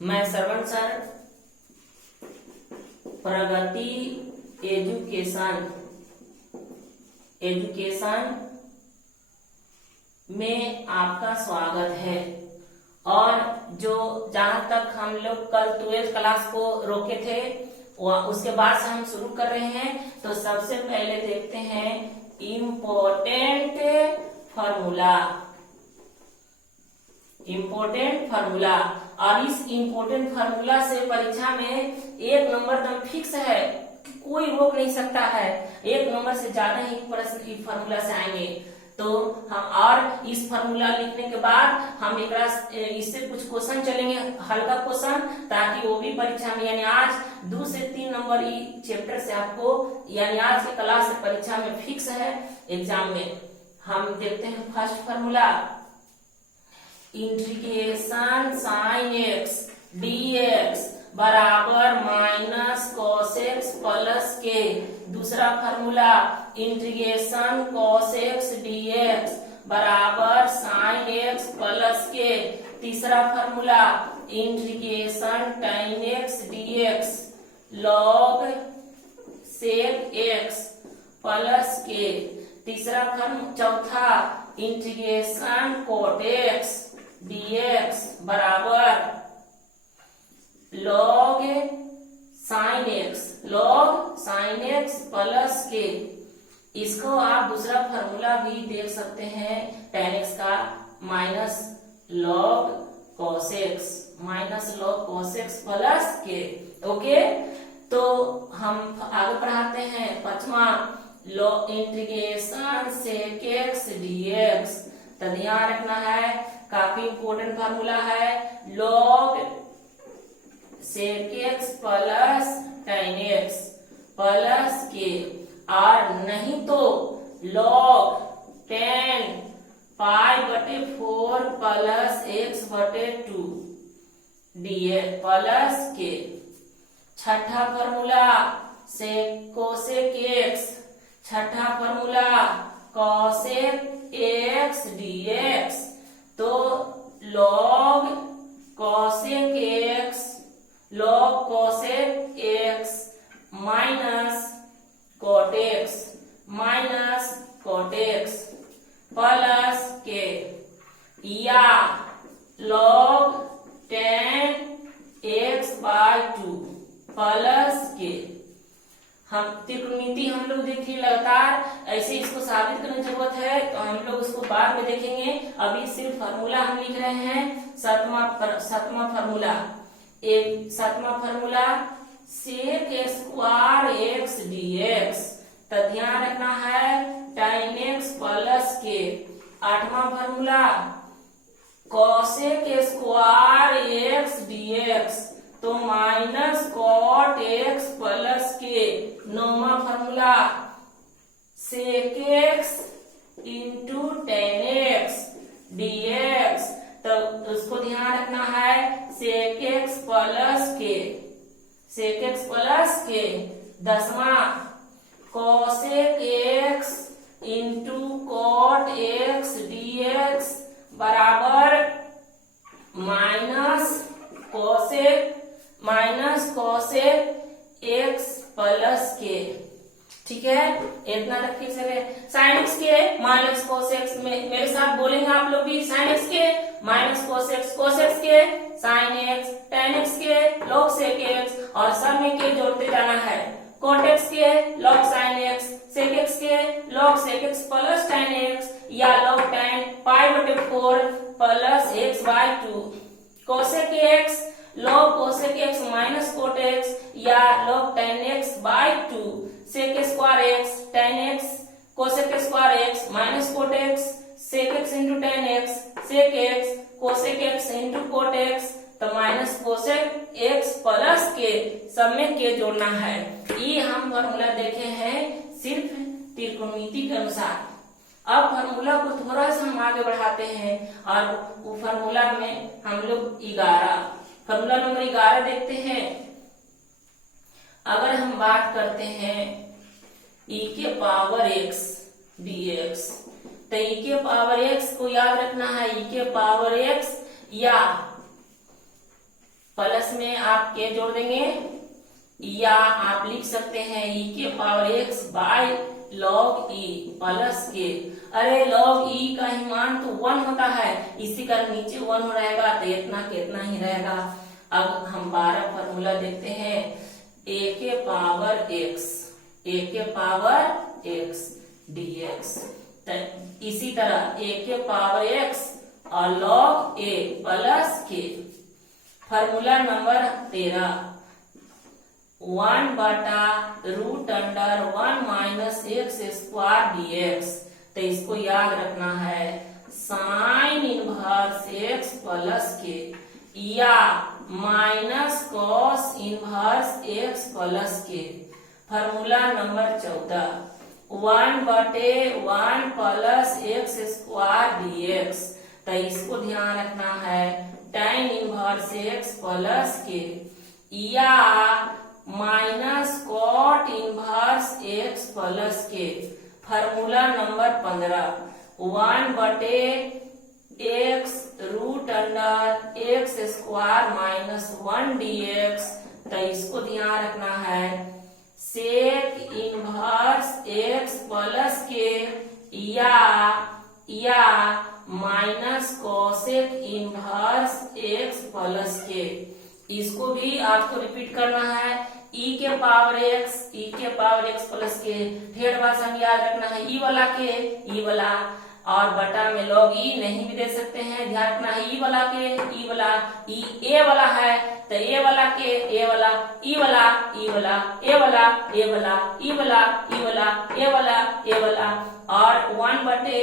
मैं श्रवण सर प्रगति एजुकेशन में आपका स्वागत है। और जो जहां तक हम लोग कल 12th क्लास को रोके थे उसके बाद से हम शुरू कर रहे हैं। तो सबसे पहले देखते हैं इम्पोर्टेंट फार्मूला। और इस इम्पोर्टेंट फार्मूला से परीक्षा में 1 नंबर दम फिक्स है, कोई रोक नहीं सकता है। 1 नंबर से ज्यादा ही प्रश्न इस फार्मूला से आएंगे। तो हम और इस फार्मूला लिखने के बाद हम इससे कुछ क्वेश्चन चलेंगे, हल्का क्वेश्चन, ताकि वो भी परीक्षा में यानी आज 2 से 3 नंबर चैप्टर से आपको यानी आज की क्लास से परीक्षा में फिक्स है एग्जाम में। हम देखते हैं first formula, integration sine x dx बराबर माइनस कॉस एक्स प्लस के। दूसरा formula, integration cos x dx बराबर साइन एक्स प्लस के। तीसरा formula, integration tan x dx log sec x plus के। चौथा, इंटीग्रेशन cot एक्स dx बराबर log sin x plus के। इसको आप दूसरा फार्मूला भी देख सकते हैं tan x का minus log cos x plus के। ओके, तो हम आगे पढ़ाते हैं। पांचवा, इंटीग्रेशन sec x dx। तो ध्यान रखना है, काफी इंपोर्टेंट फार्मूला है। log sec x plus tan x plus K, और नहीं तो log tan π/4 plus x/2 dx plus K. छठा फार्मूला, छठा फार्मूला cosec x dx। तो log cosec x minus cot x plus के, या log tan x/2 प्लस के। हम त्रिकोणमिति हम लोग देखिए लगातार, ऐसे इसको साबित करने की जरूरत है तो हम लोग उसको बाद में देखेंगे। अभी सिर्फ फार्मूला हम लिख रहे हैं। सातवां formula sec square x dx। तो ध्यान रखना है tan x प्लस के। आठवां formula cosec square x dx, तो माइनस cot x प्लस के। नौवां formula sec x into tan x dx। तो उसको ध्यान रखना है sec x प्लस के। 10वां cosec x into cot x dx बराबर माइनस cosec x प्लस के। ठीक है, इतना रखिए। चले sin x के माइनस cos x में मेरे साथ बोलेंगे आप लोग भी। sin x के माइनस cos x के sin x, tan x के log sec x, और सब में के जोड़ते जाना है। cot x के log sin x, sec x के log sec x plus tan x, या log tan π/4 plus x/2। cosec x log cosec x minus cot x, या log tan x/2। sec square x tan x cosec square x minus cot x, sec x into tan x, sec x cosec x into cot x, तो minus cosec x plus K. सब में के जोड़ना है। ये हम formula देखे हैं सिर्फ त्रिकोणमिति के अनुसार। अब फार्मूला को थोड़ा सा हम आगे बढ़ाते हैं, और वो फार्मूला में हम लोग फार्मूला नंबर 11 देखते हैं। अगर हम बात करते हैं e के पावर x dx, तो e के पावर x को याद रखना है। e के पावर x या प्लस में आप के जोड़ देंगे, या आप लिख सकते हैं e के पावर x बाय log e प्लस के। अरे log e का ही मान तो 1 होता है, इसी का नीचे 1 रहेगा तो इतना कितना ही रहेगा। अब हम 12 फॉर्मूला देखते हैं, a के पावर x dx। इसी तरह a के पावर x और log a प्लस के। फॉर्मूला नंबर 13, 1 बटा root under 1 minus x square dx। तो इसको याद रखना है, साइन इनवर्स x प्लस के या minus cos inverse x plus के। फॉर्मूला नंबर 14, 1 बटे 1 प्लस एक्स स्क्वायर dx। तो इसको ध्यान रखना है, tan इनवर्स x प्लस के या minus cot inverse x plus के। फॉर्मूला नंबर 15, 1 बटे x root under x square minus 1 dx। तो इसको ध्यान रखना है, सेक इनवर्स x प्लस के या minus cosec inverse x plus के। इसको भी आपको रिपीट करना है, e के पावर x प्लस के। ढेर बार हम याद रखना है e वाला के e वाला, और बटा में log e नहीं भी दे सकते हैं, ध्यान रखना है e वाला के e वाला, e a वाला है तो a वाला के a वाला, e वाला e वाला, a वाला a वाला, e वाला e वाला, a वाला a वाला। और 1 बटे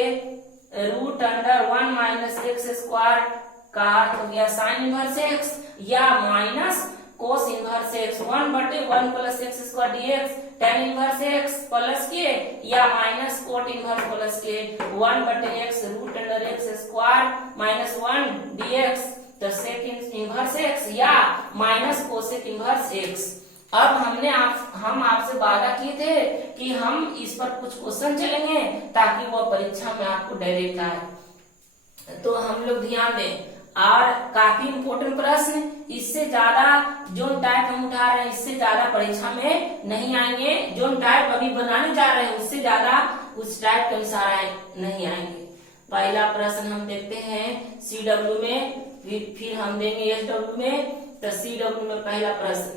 root under 1 minus x square का हो गया साइन इनवर्स x या माइनस कोस इनवर्स x, 1 बटे 1 plus x square dx, tan inverse x plus के या माइनस कोट इनवर्स प्लस के, 1 बटे x root under x square minus 1 dx। तो सेक इनवर्स x या माइनस कोसेक इनवर्स x। अब हम आपसे वादा किए थे कि हम इस पर कुछ क्वेश्चन चलेंगे ताकि वो परीक्षा में आपको डायरेक्ट आए, तो हम लोग ध्यान दें। और काफी इम्पोर्टेंट प्रश्न, इससे ज्यादा जो टाइप हम उठा रहे हैं इससे ज्यादा परीक्षा में नहीं आएंगे। जो टाइप अभी बनाने जा रहे हैं उससे ज्यादा उस टाइप के अनुसार नहीं आएंगे। पहला प्रश्न हम देखते हैं CW में, फिर हम देंगे SW में। तो CW में पहला प्रश्न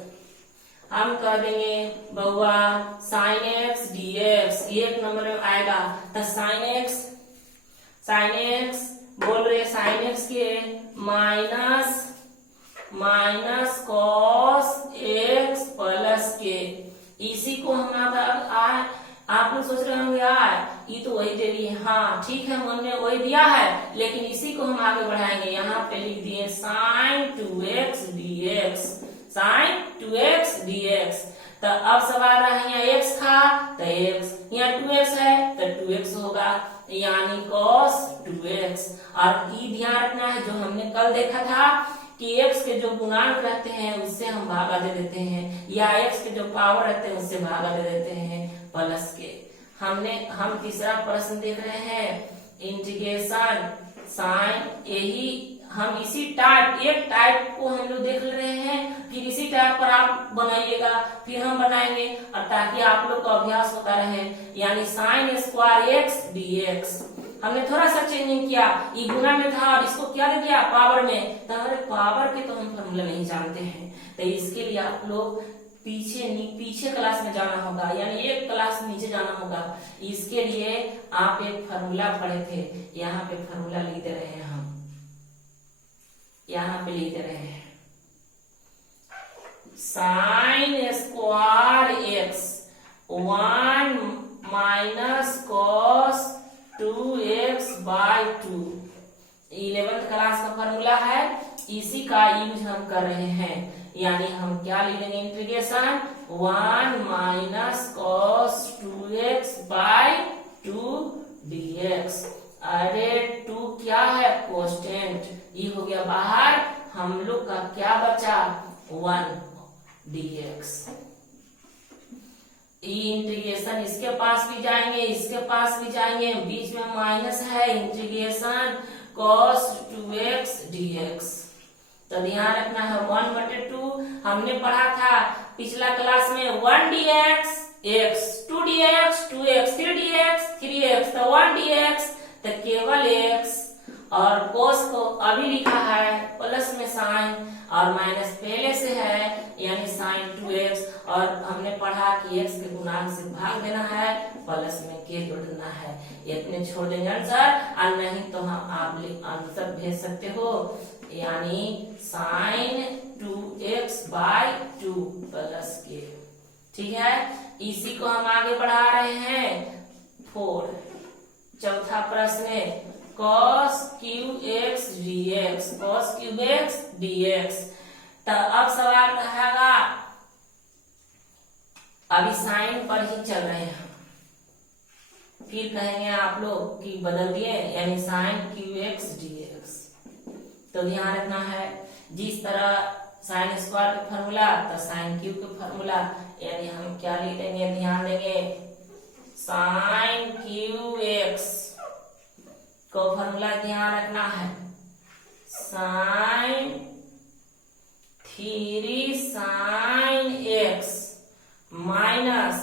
हम कह देंगे बहुआ साइन x dx, 1 नंबर में आएगा। तो साइन x बोल रहे साइन x के माइनस कॉस x प्लस के। इसी को हम आप लोग सोच रहे होंगे यार ये तो वही दे दिए, हाँ ठीक है मन में वही दिया है, लेकिन इसी को हम आगे बढ़ाएंगे। यहाँ पे लिख दिए साइन 2x dx। तो अब सवाल रहा यहाँ x था तो x, यहाँ 2x है तो 2x होगा, यानी cos 2x। और ये ध्यान रखना है जो हमने कल देखा था कि x के जो गुणांक रहते हैं उससे हम भागा दे देते हैं, या x के जो पावर रहते हैं उससे भागा दे देते हैं प्लस के। हम तीसरा प्रश्न देख रहे हैं, इंटीग्रेशन साइन, यही हम इसी एक टाइप को हम लोग देख रहे हैं, फिर इसी टाइप पर आप बनाइएगा, फिर हम बनाएंगे, और ताकि आप लोग का अभ्यास होता रहे। यानी साइन स्क्वायर x dx हमने थोड़ा सा चेंजिंग किया, ये गुना में था और इसको क्या दे दिया पावर में। तो हमारे पावर के तो हम फॉर्मूला नहीं जानते हैं, तो इसके लिए आप लोग पीछे क्लास में जाना होगा, यानी एक क्लास नीचे जाना होगा। इसके लिए आप एक फॉर्मूला पढ़े थे, यहाँ पे फॉर्मूला लिख दे रहे हैं हम, यहाँ पे लिख दे रहे हैं sine square x 1 minus cos 2x by 2। 11th class का फॉर्मूला है, इसी का यूज हम कर रहे हैं। यानी हम क्या लिखेंगे, integration 1 minus cos 2x by 2 dx। अरे 2 क्या है, कांस्टेंट, ये हो गया बाहर, हम लोग का क्या बचा 1 dx। इंटीग्रेशन इसके पास भी जाएंगे, इसके पास भी जाएंगे, बीच में माइनस है, इंटीग्रेशन cos 2x dx। तो ध्यान रखना है 1/2 हमने पढ़ा था पिछला क्लास में 1 dx x, 2 dx 2x, 3 dx 3x, तो 1 dx तो केवल x और कोस को अभी लिखा है प्लस में साइन और माइनस पहले से है यानी साइन 2x और हमने पढ़ा कि x के गुणांक से भाग देना है प्लस में के जोड़ना है। इतने छोड़ देंगे आंसर और नहीं तो हम आप आंसर भेज सकते हो यानी साइन 2x/2 प्लस के। ठीक है, इसी को हम आगे बढ़ा रहे हैं 4 चौथा प्रश्न cos cube x dx, cos cube x dx। तो अब सवाल रहेगा अभी साइन पर ही चल रहे हैं फिर कहेंगे आप लोग कि बदल दिए यानी साइन क्यूब x dx। तो ध्यान रखना है जिस तरह साइन स्क्वायर का फॉर्मूला तो साइन क्यूब का फॉर्मूला यानी हम क्या लिख देंगे ध्यान देंगे साइन क्यूब x को फॉर्मूला ध्यान रखना है sine 3 sine x minus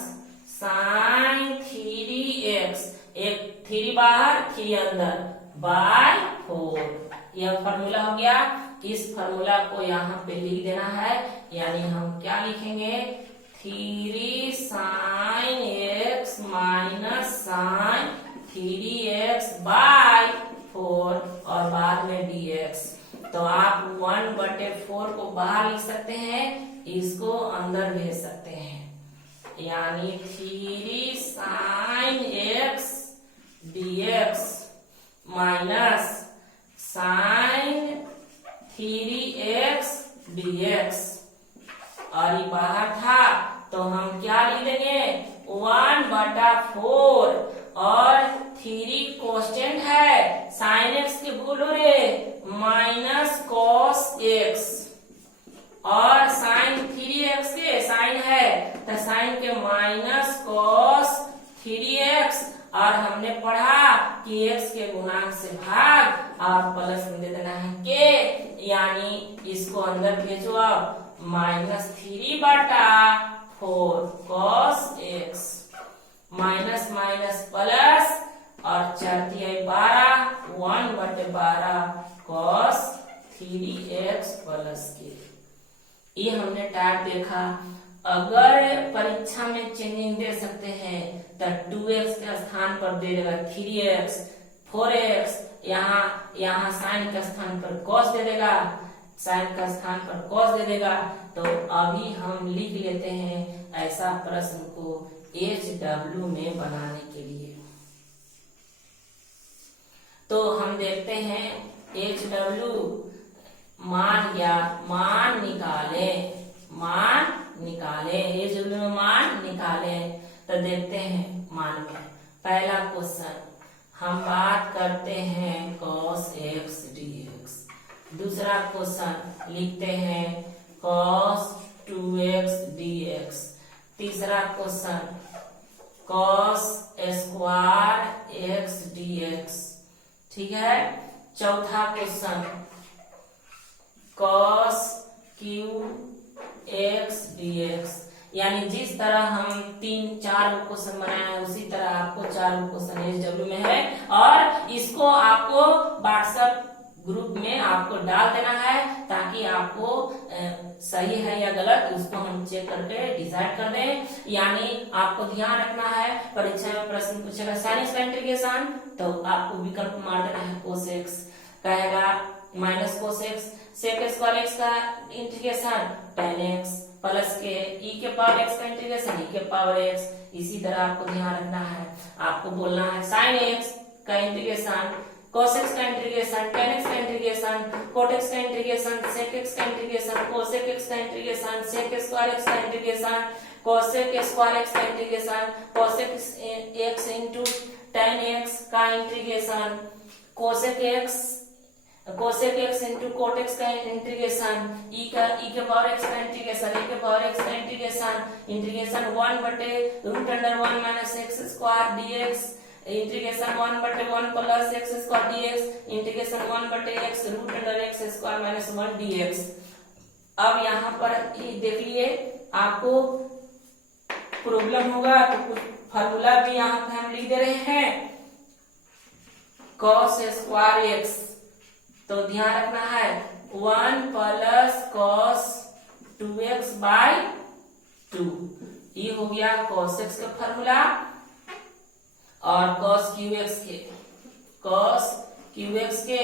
sine 3x, एक 3 बाहर 3 अंदर बाय 4। यह फॉर्मूला हो गया। इस फॉर्मूला को यहाँ पे लिख देना है यानी हम क्या लिखेंगे 3 sine x minus sine 3x by 4 और बाद में dx। तो आप 1/4 को बाहर लिख सकते हैं इसको अंदर भेज सकते हैं यानी 3 sine x dx minus sine 3x dx और ये बाहर था तो हम क्या लिख देंगे 1/4 और 3 कांस्टेंट है साइन x के भूलो रे माइनस कॉस x और साइन 3x के साइन है तो साइन के माइनस कॉस 3x और हमने पढ़ा कि x के गुणांक से भाग और प्लस में दे देना है के यानी इसको अंदर भेजो अब -3/4 cos x minus minus plus और 4×12 1/12 cos 3x प्लस के। ये हमने टाइप देखा। अगर परीक्षा में चेंजिंग दे सकते हैं तो 2x के स्थान पर दे देगा 3x 4x, यहाँ साइन के स्थान पर cos दे देगा, साइन का स्थान पर cos दे देगा। तो अभी हम लिख लेते हैं ऐसा प्रश्न को HW में बनाने के लिए। तो हम देखते हैं HW मान निकाले HW में मान निकाले। तो देखते हैं मान में पहला क्वेश्चन हम बात करते हैं cos x dx। दूसरा क्वेश्चन लिखते हैं cos 2x dx। तीसरा question cos square x dx। ठीक है, चौथा question cos cube x dx। यानी जिस तरह हम 3-4 क्वेश्चन बनाए उसी तरह आपको 4 क्वेश्चन HW में है और इसको आपको व्हाट्सएप ग्रुप में आपको डाल देना है ताकि आपको सही है या गलत उसको हम चेक करके डिसाइड कर दें। यानी आपको ध्यान रखना है परीक्षा में प्रश्न पूछेगा साइन का इंटीग्रेशन तो आपको विकल्प मार देना है cos x कहेगा minus cos x sec square x का इंटीग्रेशन tan x प्लस के e के पावर x का इंटीग्रेशन e के पावर x। इसी तरह आपको ध्यान रखना है आपको बोलना है sin x का इंटीग्रेशन cos x का इंटीग्रेशन tan x का इंटीग्रेशन cot x का इंटीग्रेशन sec x का इंटीग्रेशन cosec x का इंटीग्रेशन sec स्क्वायर x का इंटीग्रेशन cosec स्क्वायर x का integration cosec x into tan x का integration cosec x into cot x का integration e के power x का integration e के power x का integration 1/√1 minus x square dx integration 1/1 plus x square dx integration 1/x √x square minus 1 dx। अब यहाँ पर देखिए आपको प्रॉब्लम होगा तो कुछ फार्मूला भी यहाँ पे हम लिख दे रहे हैं cos स्क्वायर x, तो ध्यान रखना है 1 प्लस cos 2x बाई 2, ये हो गया cos x का फार्मूला। और cos qx के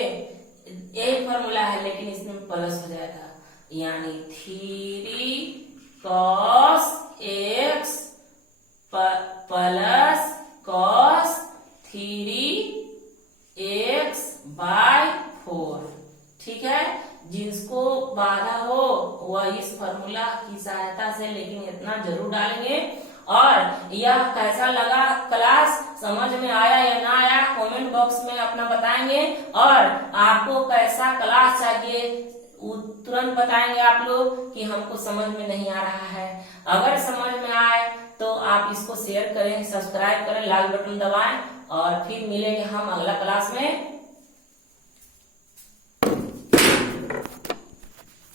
एक फार्मूला है लेकिन इसमें प्लस हो जाएगा, यानी 3 cos x plus cos 3x by 4। ठीक है, जिसको बाधा हो वह इस फार्मूला की सहायता से लेकिन इतना जरूर डालेंगे। और यह कैसा लगा क्लास, समझ में आया या ना आया, कमेंट बॉक्स में अपना बताएंगे। और आपको कैसा क्लास चाहिए तुरंत बताएंगे आप लोग कि हमको समझ में नहीं आ रहा है। अगर समझ में आए तो आप इसको शेयर करें, सब्सक्राइब करें, लाल बटन दबाएं और फिर मिलेंगे हम अगला क्लास में।